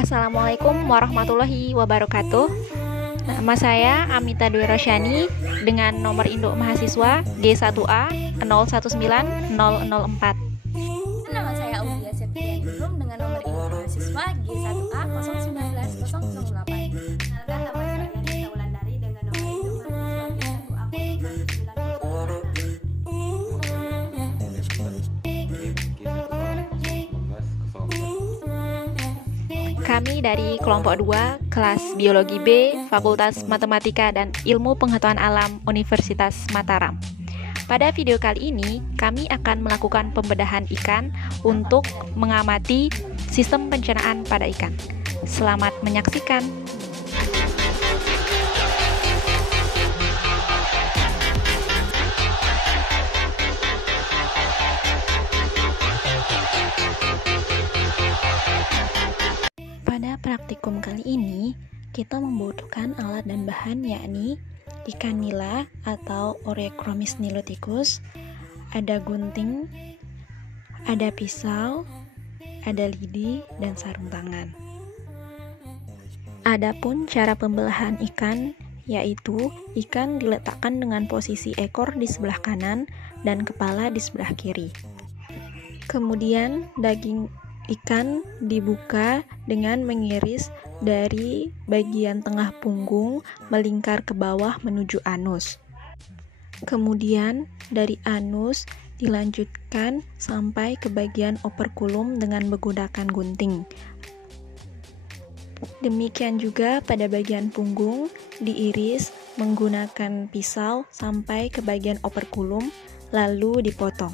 Assalamualaikum warahmatullahi wabarakatuh. Nama saya Amita Dwi Rosyani dengan nomor induk mahasiswa G1A 019004. Nama saya Aulia Septianingrum dengan nomor induk mahasiswa G1A 019008. Kenalkan, nama saya Nisa Wulandari dengan nomor induk mahasiswa G1A 0996. Kami dari kelompok 2 kelas Biologi B Fakultas Matematika dan Ilmu Pengetahuan Alam Universitas Mataram. Pada video kali ini, kami akan melakukan pembedahan ikan untuk mengamati sistem pencernaan pada ikan. Selamat menyaksikan. Pada praktikum kali ini, kita membutuhkan alat dan bahan yakni ikan nila atau Oreochromis niloticus, ada gunting, ada pisau, ada lidi, dan sarung tangan. Adapun cara pembelahan ikan, yaitu ikan diletakkan dengan posisi ekor di sebelah kanan dan kepala di sebelah kiri. Kemudian daging ikan dibuka dengan mengiris dari bagian tengah punggung melingkar ke bawah menuju anus. Kemudian dari anus dilanjutkan sampai ke bagian operkulum dengan menggunakan gunting. Demikian juga pada bagian punggung diiris menggunakan pisau sampai ke bagian operkulum lalu dipotong.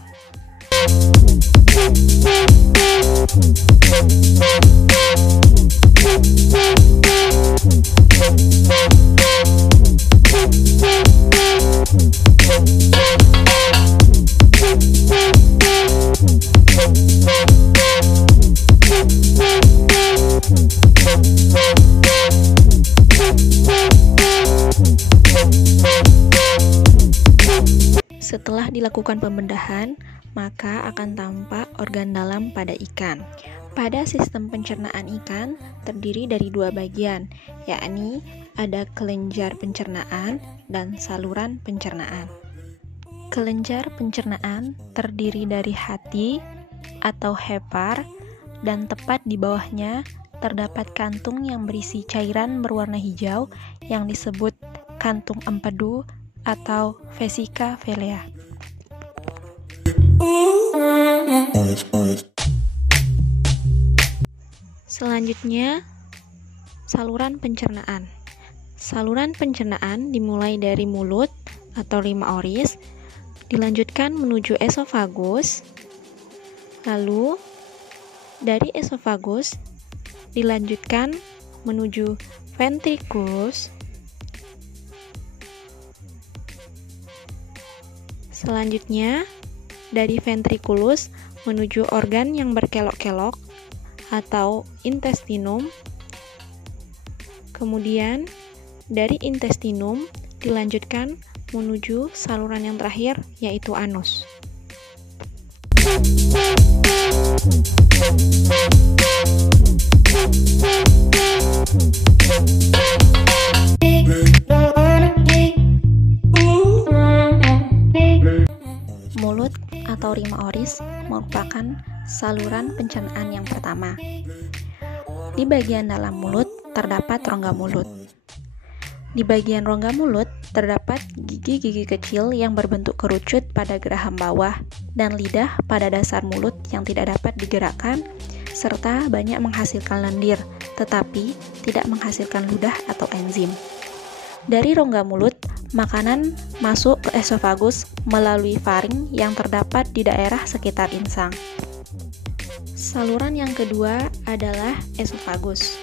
Setelah dilakukan pembedahan, maka akan tampak organ dalam pada ikan. Pada sistem pencernaan ikan terdiri dari dua bagian, yakni ada kelenjar pencernaan dan saluran pencernaan. Kelenjar pencernaan terdiri dari hati atau hepar, dan tepat di bawahnya terdapat kantung yang berisi cairan berwarna hijau yang disebut kantung empedu atau vesica velea. Selanjutnya, saluran pencernaan. Saluran pencernaan dimulai dari mulut atau lima oris, dilanjutkan menuju esofagus, lalu dari esofagus dilanjutkan menuju ventriculus, selanjutnya dari ventriculus menuju organ yang berkelok-kelok atau intestinum. Kemudian dari intestinum dilanjutkan menuju saluran yang terakhir yaitu anus. Mulut atau rima oris merupakan saluran pencernaan yang pertama. Di bagian dalam mulut terdapat rongga mulut. Di bagian rongga mulut terdapat gigi-gigi kecil yang berbentuk kerucut pada geraham bawah dan lidah pada dasar mulut yang tidak dapat digerakkan, serta banyak menghasilkan lendir, tetapi tidak menghasilkan ludah atau enzim. Dari rongga mulut, makanan masuk ke esofagus melalui faring yang terdapat di daerah sekitar insang. Saluran yang kedua adalah esofagus.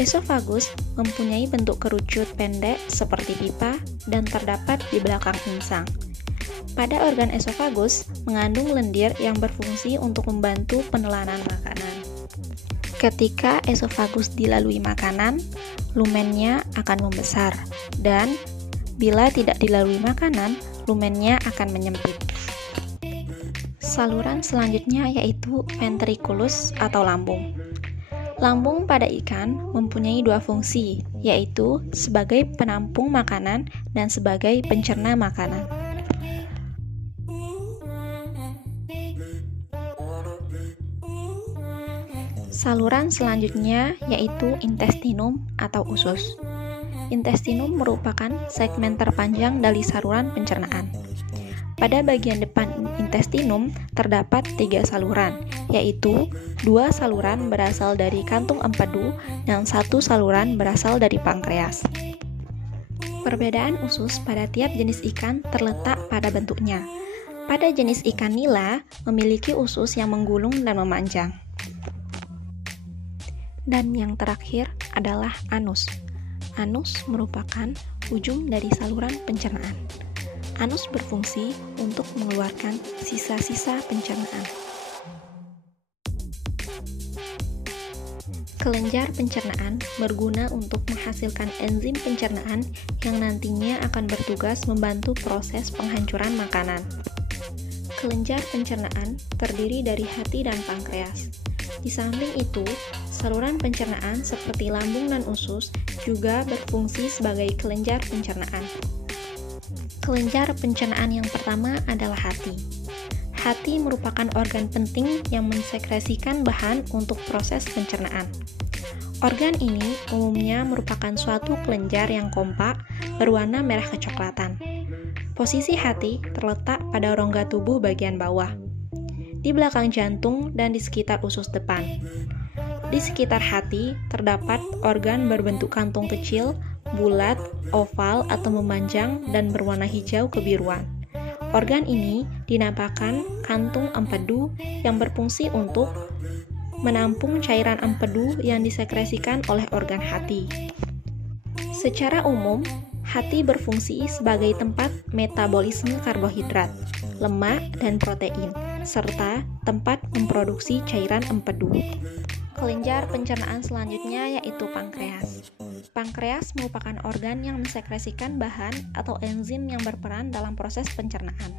Esofagus mempunyai bentuk kerucut pendek seperti pipa dan terdapat di belakang insang. Pada organ esofagus mengandung lendir yang berfungsi untuk membantu penelanan makanan. Ketika esofagus dilalui makanan, lumennya akan membesar, dan bila tidak dilalui makanan, lumennya akan menyempit. Saluran selanjutnya yaitu ventriculus atau lambung. Lambung pada ikan mempunyai dua fungsi, yaitu sebagai penampung makanan dan sebagai pencerna makanan. Saluran selanjutnya yaitu intestinum atau usus. Intestinum merupakan segmen terpanjang dari saluran pencernaan. Pada bagian depan intestinum terdapat 3 saluran, yaitu 2 saluran berasal dari kantung empedu dan 1 saluran berasal dari pankreas. Perbedaan usus pada tiap jenis ikan terletak pada bentuknya. Pada jenis ikan nila memiliki usus yang menggulung dan memanjang. Dan yang terakhir adalah anus. Anus merupakan ujung dari saluran pencernaan. Anus berfungsi untuk mengeluarkan sisa-sisa pencernaan. Kelenjar pencernaan berguna untuk menghasilkan enzim pencernaan yang nantinya akan bertugas membantu proses penghancuran makanan. Kelenjar pencernaan terdiri dari hati dan pankreas. Di samping itu, saluran pencernaan seperti lambung dan usus juga berfungsi sebagai kelenjar pencernaan. Kelenjar pencernaan yang pertama adalah hati. Hati merupakan organ penting yang mensekresikan bahan untuk proses pencernaan. Organ ini umumnya merupakan suatu kelenjar yang kompak berwarna merah kecoklatan. Posisi hati terletak pada rongga tubuh bagian bawah, di belakang jantung dan di sekitar usus depan. Di sekitar hati terdapat organ berbentuk kantung kecil, bulat, oval atau memanjang dan berwarna hijau kebiruan. Organ ini dinamakan kantung empedu yang berfungsi untuk menampung cairan empedu yang disekresikan oleh organ hati. Secara umum, hati berfungsi sebagai tempat metabolisme karbohidrat, lemak, dan protein, serta tempat memproduksi cairan empedu. Kelenjar pencernaan selanjutnya yaitu pankreas. Pankreas merupakan organ yang mensekresikan bahan atau enzim yang berperan dalam proses pencernaan.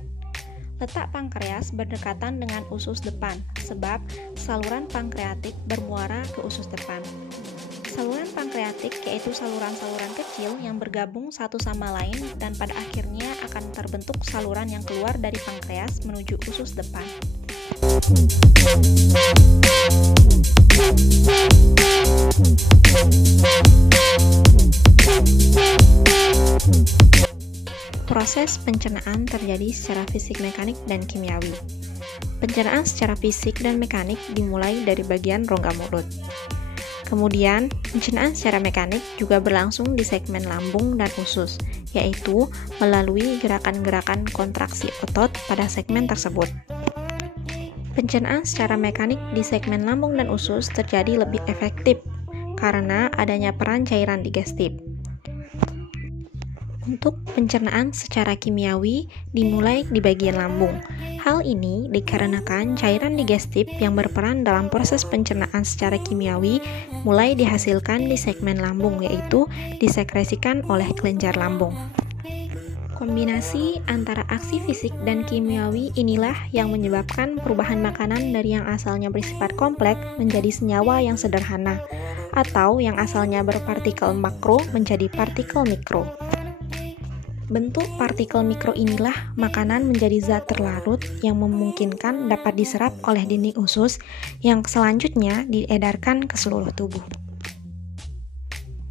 Letak pankreas berdekatan dengan usus depan, sebab saluran pankreatik bermuara ke usus depan. Saluran pankreatik yaitu saluran-saluran kecil yang bergabung satu sama lain dan pada akhirnya akan terbentuk saluran yang keluar dari pankreas menuju usus depan. Proses pencernaan terjadi secara fisik, mekanik, dan kimiawi. Pencernaan secara fisik dan mekanik dimulai dari bagian rongga mulut. Kemudian, pencernaan secara mekanik juga berlangsung di segmen lambung dan usus, yaitu melalui gerakan-gerakan kontraksi otot pada segmen tersebut. Pencernaan secara mekanik di segmen lambung dan usus terjadi lebih efektif karena adanya peran cairan digestif. Untuk pencernaan secara kimiawi dimulai di bagian lambung. Hal ini dikarenakan cairan digestif yang berperan dalam proses pencernaan secara kimiawi mulai dihasilkan di segmen lambung, yaitu disekresikan oleh kelenjar lambung. Kombinasi antara aksi fisik dan kimiawi inilah yang menyebabkan perubahan makanan dari yang asalnya bersifat kompleks menjadi senyawa yang sederhana, atau yang asalnya berpartikel makro menjadi partikel mikro. Bentuk partikel mikro inilah makanan menjadi zat terlarut yang memungkinkan dapat diserap oleh dinding usus yang selanjutnya diedarkan ke seluruh tubuh.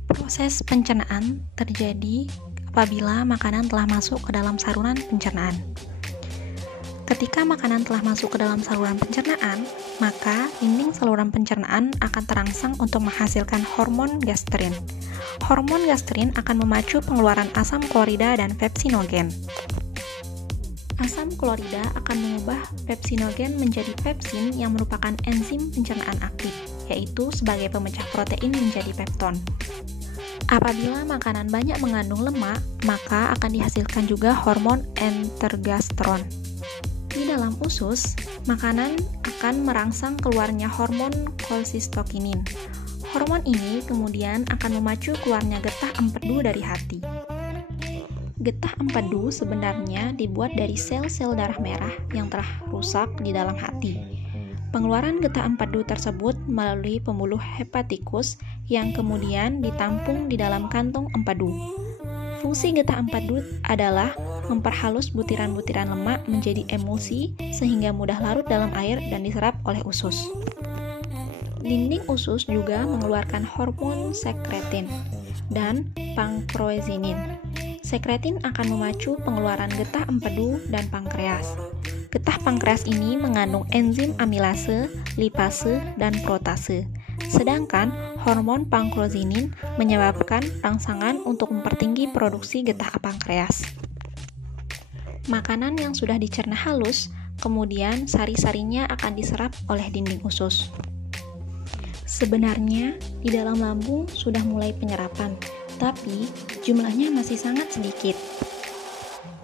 Proses pencernaan terjadi apabila makanan telah masuk ke dalam saluran pencernaan. Ketika makanan telah masuk ke dalam saluran pencernaan, maka dinding saluran pencernaan akan terangsang untuk menghasilkan hormon gastrin. Hormon gastrin akan memacu pengeluaran asam klorida dan pepsinogen. Asam klorida akan mengubah pepsinogen menjadi pepsin yang merupakan enzim pencernaan aktif, yaitu sebagai pemecah protein menjadi pepton. Apabila makanan banyak mengandung lemak, maka akan dihasilkan juga hormon entergastron. Di dalam usus, makanan akan merangsang keluarnya hormon kolsistokinin. Hormon ini kemudian akan memacu keluarnya getah empedu dari hati. Getah empedu sebenarnya dibuat dari sel-sel darah merah yang telah rusak di dalam hati. Pengeluaran getah empedu tersebut melalui pembuluh hepatikus yang kemudian ditampung di dalam kantong empedu. Fungsi getah empedu adalah memperhalus butiran-butiran lemak menjadi emulsi sehingga mudah larut dalam air dan diserap oleh usus. Dinding usus juga mengeluarkan hormon sekretin dan pankreasinin. Sekretin akan memacu pengeluaran getah empedu dan pankreas. Getah pankreas ini mengandung enzim amilase, lipase, dan protase. Sedangkan hormon pankreasinin menyebabkan rangsangan untuk mempertinggi produksi getah pankreas. Makanan yang sudah dicerna halus, kemudian sari-sarinya akan diserap oleh dinding usus. Sebenarnya, di dalam lambung sudah mulai penyerapan, tapi jumlahnya masih sangat sedikit.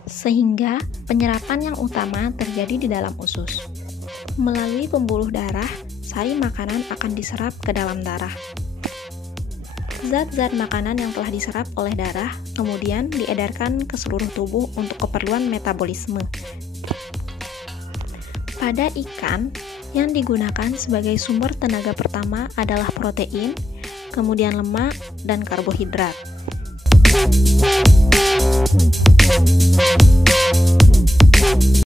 Sehingga penyerapan yang utama terjadi di dalam usus. Melalui pembuluh darah, sari makanan akan diserap ke dalam darah. Zat-zat makanan yang telah diserap oleh darah kemudian diedarkan ke seluruh tubuh untuk keperluan metabolisme. Pada ikan, yang digunakan sebagai sumber tenaga pertama adalah protein, kemudian lemak, dan karbohidrat.